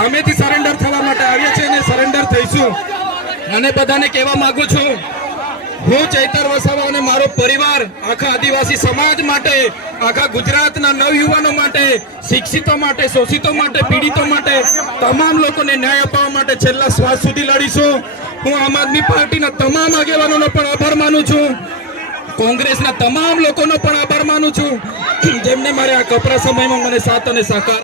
સામેથી સરેન્ડર થવા માટે આવ્યા છે અને સરેન્ડર થઈશું। અને બધાને કહેવા માંગુ છું, હું ચૈતર વસાવા અને મારો પરિવાર આખા આદિવાસી સમાજ માટે, આખા ગુજરાતના નવયુવાનો માટે, શિક્ષિતો માટે, શોષિતો માટે, પીડિતો માટે, તમામ લોકોને ન્યાય અપાવવા માટે છેલ્લા શ્વાસ સુધી લડીશું। હું આમ આદમી પાર્ટીના તમામ આગેવાનોનો પણ આભાર માનું છું, કોંગ્રેસના તમામ લોકોનો પણ આભાર માનું છું, જેમને મારે આ કપરા સમયમાં મને સાથ અને સહકાર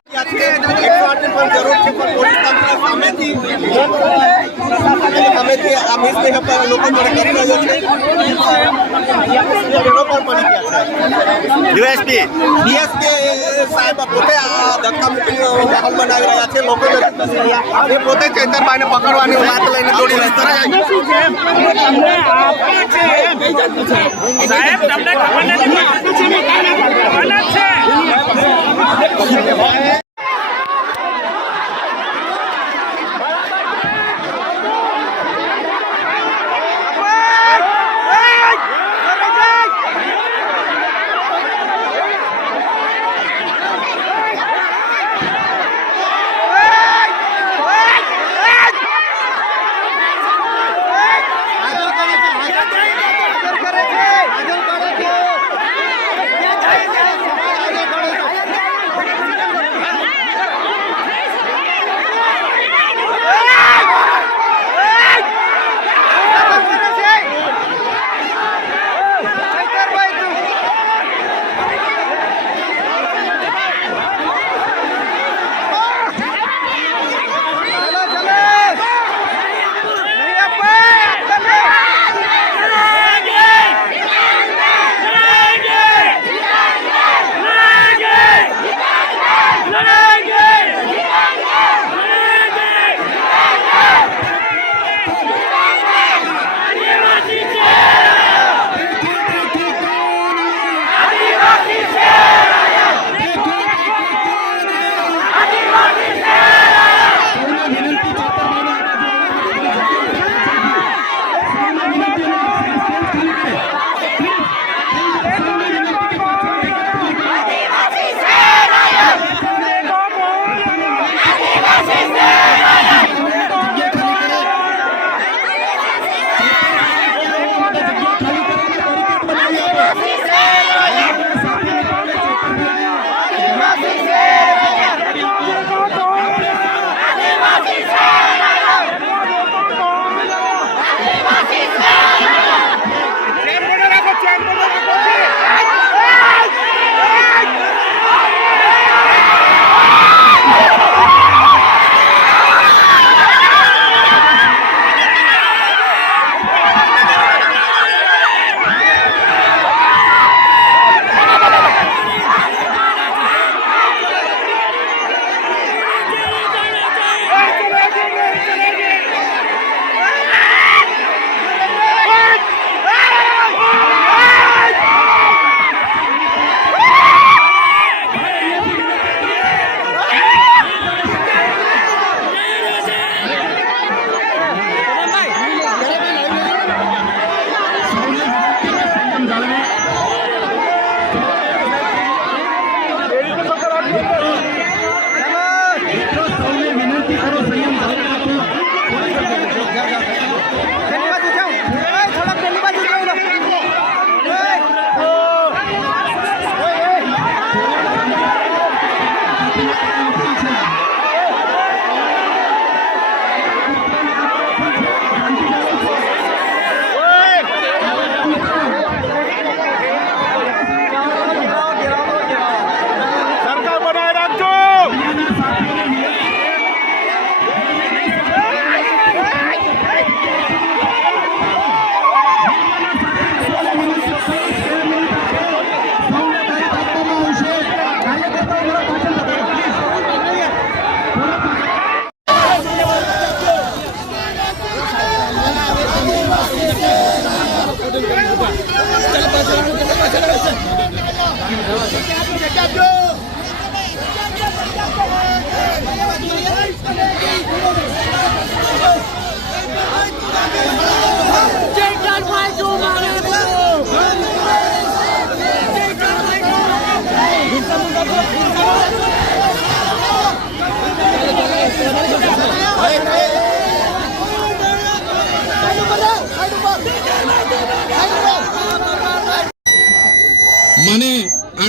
પોતે ચેતરભાઈને પકડવાની વાત લઈને દોડી સાહેબ તમને ખબર નથી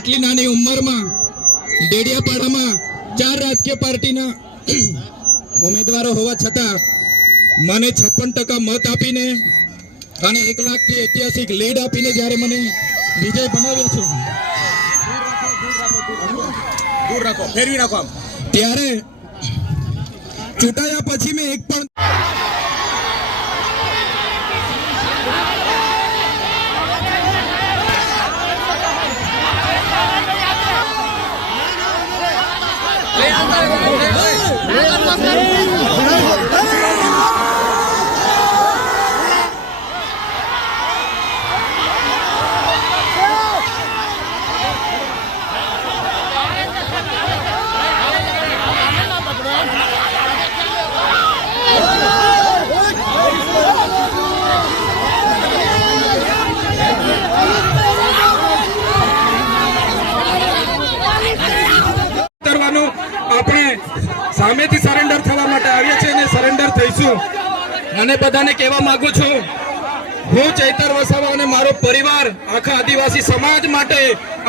આટલી નાની ઉંમરમાં ડેડિયાપાડામાં 4 રાજકીય પાર્ટીના ઉમેદવારો હોવા છતાં મને 56% મત આપીને અને 1 લાખથી ઐતિહાસિક લીડ આપીને જ્યારે મને વિજય બનાવ્યો છે, દૂર રાખો, ફેરવી રાખો આમ. ત્યારે ચૂંટાયા પછી મેં એક પણ કરવાનું આપણે સામેથી સરેન્ડર થવા માટે આવ્યા છે અને સરેન્ડર થઈશું. અને બધાને કહેવા માંગુ છું, હું ચૈતર વસાવા અને મારો પરિવાર આખા આદિવાસી સમાજ માટે,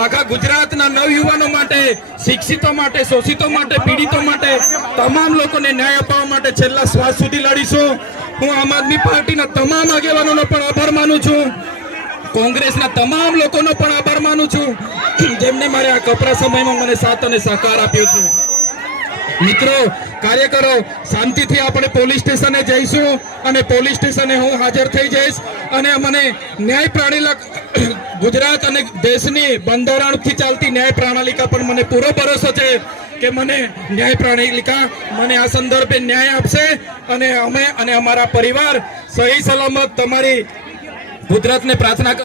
આખા ગુજરાતના નવયુવાનો માટે, શિક્ષિતો માટે, શોષિતો માટે, પીડિતો માટે, તમામ લોકોને ન્યાય અપાવવા માટે છેલ્લા શ્વાસ સુધી લડીશું. હું આમ આદમી પાર્ટીના તમામ આગેવાનોનો પણ આભાર માનું છું, કોંગ્રેસના તમામ લોકોનો પણ આભાર માનું છું, જેમને મારે આ કપરા સમયમાં મને સાથ અને સહકાર આપ્યો છે. મિત્રો, કાર્યકરો, શાંતિથી આપણે પોલીસ સ્ટેશને જઈશું અને પોલીસ સ્ટેશને હું હાજર થઈ જઈશ અને મને ન્યાય પ્રણાલિકા ગુજરાત અને દેશની બંધારણથી ચાલતી ન્યાય પ્રણાલિકા પર મને પૂરો ભરોસો છે કે મને ન્યાય પ્રણાલિકા મને આ સંદર્ભે ન્યાય આપશે અને અમે અને અમારા પરિવાર સહી સલામત તમારી ગુજરાતને પ્રાર્થના